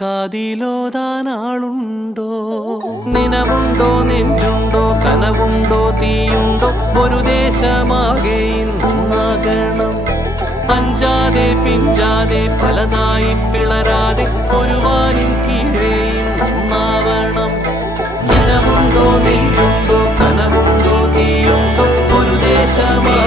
കാതിലോ താനാളുണ്ടോ നിലവുണ്ടോ നെഞ്ചുണ്ടോ കനവുണ്ടോ തീയുണ്ടോ? ഒരു ദേശമാകെ ഇന്നാകണം അഞ്ചാതെ പിഞ്ചാതെ പലതായി പിളരാതെ ഒരു വായും കീഴേയും ഇന്നാവണം നിലവുണ്ടോ നെഞ്ചുണ്ടോ കനവുണ്ടോ തീയുണ്ടോ? ഒരു ദേശമാ